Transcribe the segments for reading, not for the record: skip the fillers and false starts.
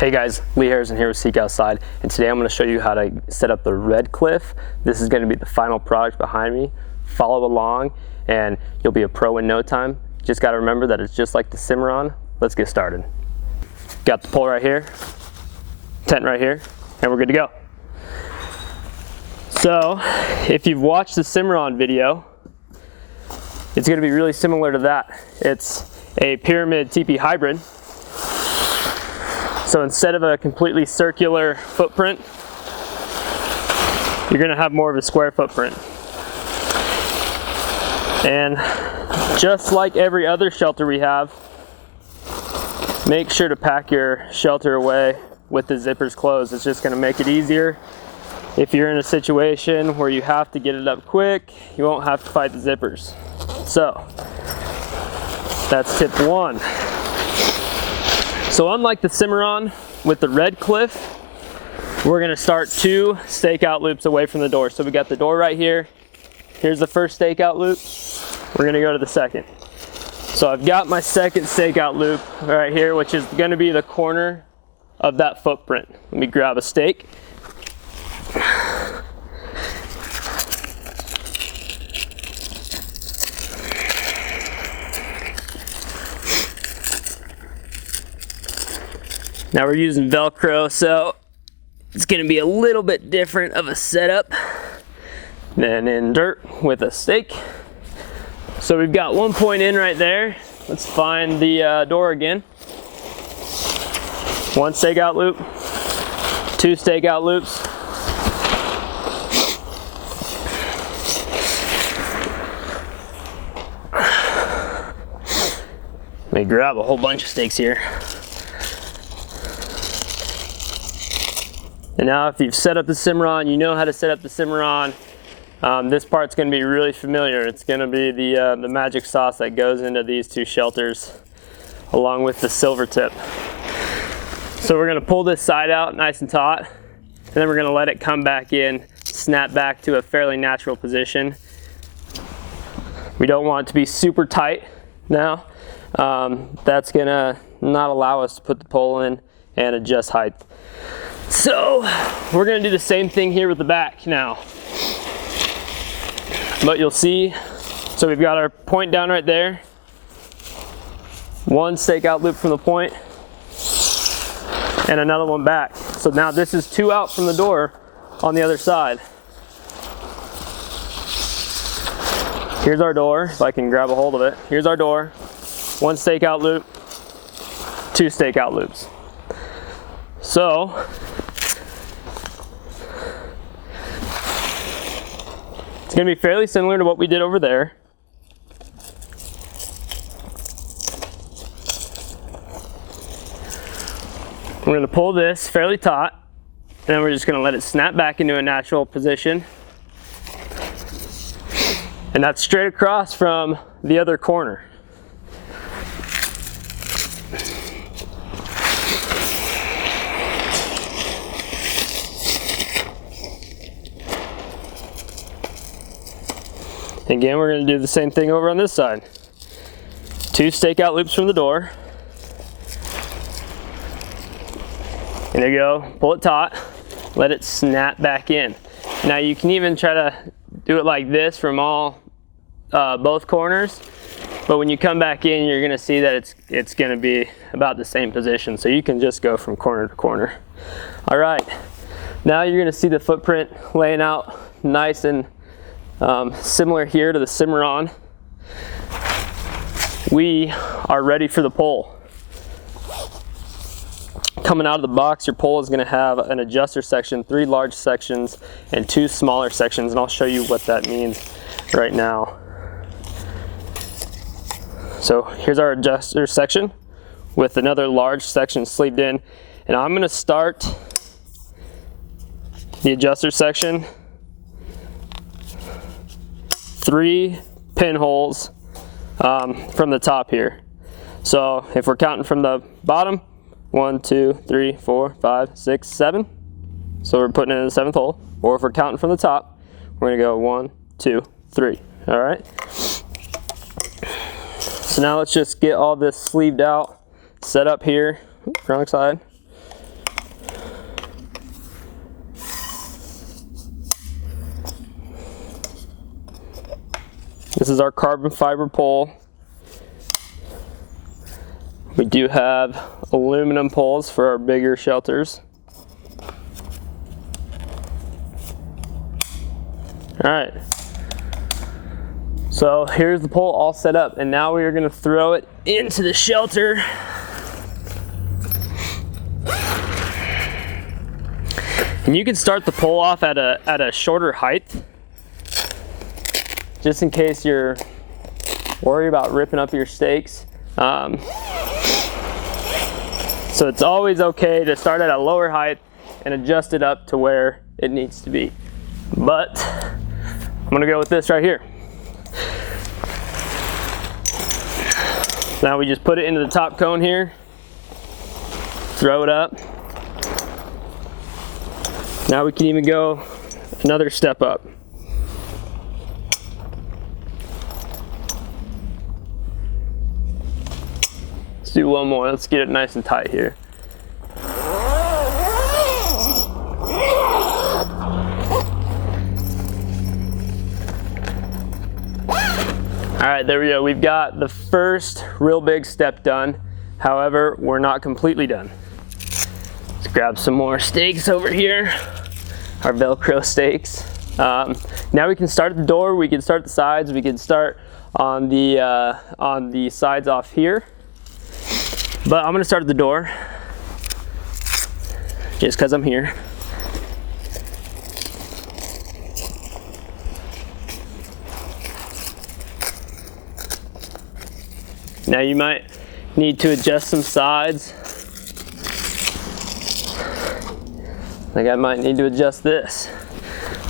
Hey guys, Lee Harrison here with Seek Outside, and today I'm going to show you how to set up the Redcliff. This is going to be the final product behind me. Follow along and you'll be a pro in no time. Just got to remember that it's just like the Cimarron. Let's get started. Got the pole right here, tent right here, and we're good to go. So if you've watched the Cimarron video, it's going to be really similar to that. It's a pyramid teepee hybrid. So instead of a completely circular footprint, you're going to have more of a square footprint. And just like every other shelter we have, make sure to pack your shelter away with the zippers closed. It's just going to make it easier. If you're in a situation where you have to get it up quick, you won't have to fight the zippers. So that's tip one. So unlike the Cimarron, with the Redcliff, we're going to start 2 stakeout loops away from the door. So we got the door right here. Here's the first stakeout loop. We're going to go to the second. So I've got my second stakeout loop right here, which is going to be the corner of that footprint. Let me grab a stake. Now we're using Velcro, so it's going to be a little bit different of a setup than in dirt with a stake. So we've got 1 point in right there. Let's find the door again. 1 stakeout loop, 2 stakeout loops. Let me grab a whole bunch of stakes here. And now if you've set up the Cimarron, you know how to set up the Cimarron. This part's going to be really familiar. It's going to be the magic sauce that goes into these 2 shelters along with the silver tip. So we're going to pull this side out nice and taut, and then we're going to let it come back in, snap back to a fairly natural position. We don't want it to be super tight now. That's going to not allow us to put the pole in and adjust height. So we're going to do the same thing here with the back now. But you'll see, so we've got our point down right there. 1 stakeout loop from the point and another one back. So now this is 2 out from the door on the other side. Here's our door, if I can grab a hold of it. Here's our door, 1 stakeout loop, 2 stakeout loops. So it's going to be fairly similar to what we did over there. We're going to pull this fairly taut, and then we're just going to let it snap back into a natural position. And that's straight across from the other corner. Again, we're going to do the same thing over on this side. 2 stakeout loops from the door. And there you go, pull it taut, let it snap back in. Now you can even try to do it like this from both corners, but when you come back in, you're going to see that it's going to be about the same position. So you can just go from corner to corner. All right, now you're going to see the footprint laying out nice and similar here to the Cimarron. We are ready for the pole. Coming out of the box, your pole is going to have an adjuster section, 3 large sections and 2 smaller sections, and I'll show you what that means right now. So here's our adjuster section with another large section sleeved in, and I'm going to start the adjuster section 3 pinholes from the top here. So if we're counting from the bottom, 1, 2, 3, 4, 5, 6, 7. So we're putting it in the 7th hole. Or if we're counting from the top, we're going to go 1, 2, 3. All right. So now let's just get all this sleeved out, set up here, wrong side. This is our carbon fiber pole. We do have aluminum poles for our bigger shelters. All right. So here's the pole all set up, and now we are going to throw it into the shelter. And you can start the pole off at a shorter height, just in case you're worried about ripping up your stakes. So it's always okay to start at a lower height and adjust it up to where it needs to be. But I'm gonna go with this right here. Now we just put it into the top cone here, throw it up. Now we can even go another step up. Let's do one more. Let's get it nice and tight here. All right, there we go. We've got the first real big step done. However, we're not completely done. Let's grab some more stakes over here, our Velcro stakes. Now we can start the door, we can start the sides, we can start on the sides off here. But I'm gonna start the door, just because I'm here. Now you might need to adjust some sides. Like I might need to adjust this.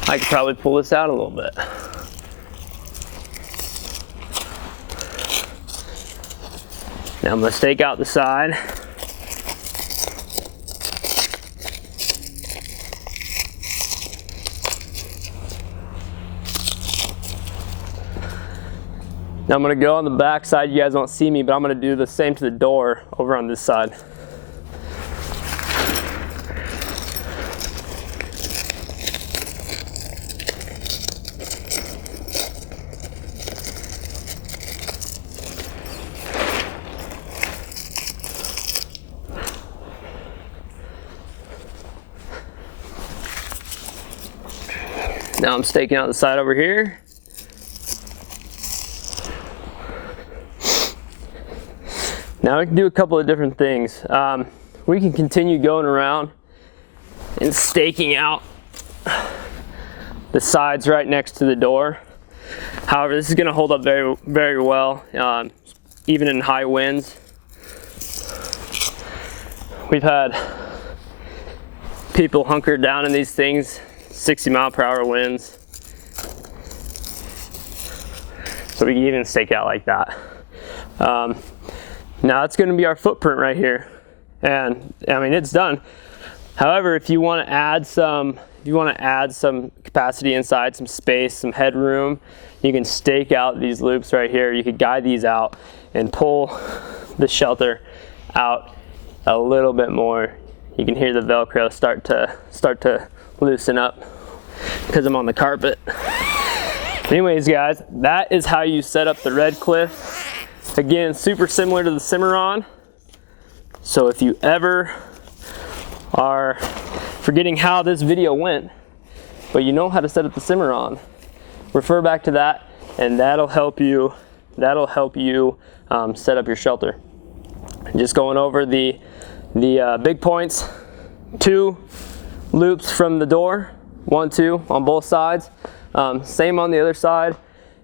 I could probably pull this out a little bit. Now I'm gonna stake out the side. Now I'm gonna go on the back side. You guys won't see me, but I'm gonna do the same to the door over on this side. Now I'm staking out the side over here. Now we can do a couple of different things. We can continue going around and staking out the sides right next to the door. However, this is going to hold up very, very well, even in high winds. We've had people hunkered down in these things, 60-mile-per-hour winds. So we can even stake out like that. Now that's going to be our footprint right here, and I mean it's done. However, if you want to add some, capacity inside, some space, some headroom, you can stake out these loops right here. You could guide these out and pull the shelter out a little bit more. You can hear the Velcro start to loosen up because I'm on the carpet. Anyways, guys, that is how you set up the Redcliff. Again, super similar to the Cimarron. So if you ever are forgetting how this video went, but you know how to set up the Cimarron, refer back to that, and that'll help you set up your shelter. Just going over the big points: 2 loops from the door, 1, 2 on both sides, same on the other side,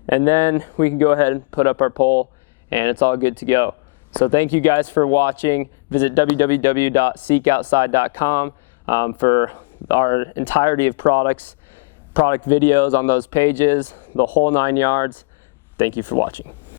and then we can go ahead and put up our pole, and it's all good to go. So thank you guys for watching. Visit www.seekoutside.com for our entirety of product videos on those pages, the whole 9 yards. Thank you for watching.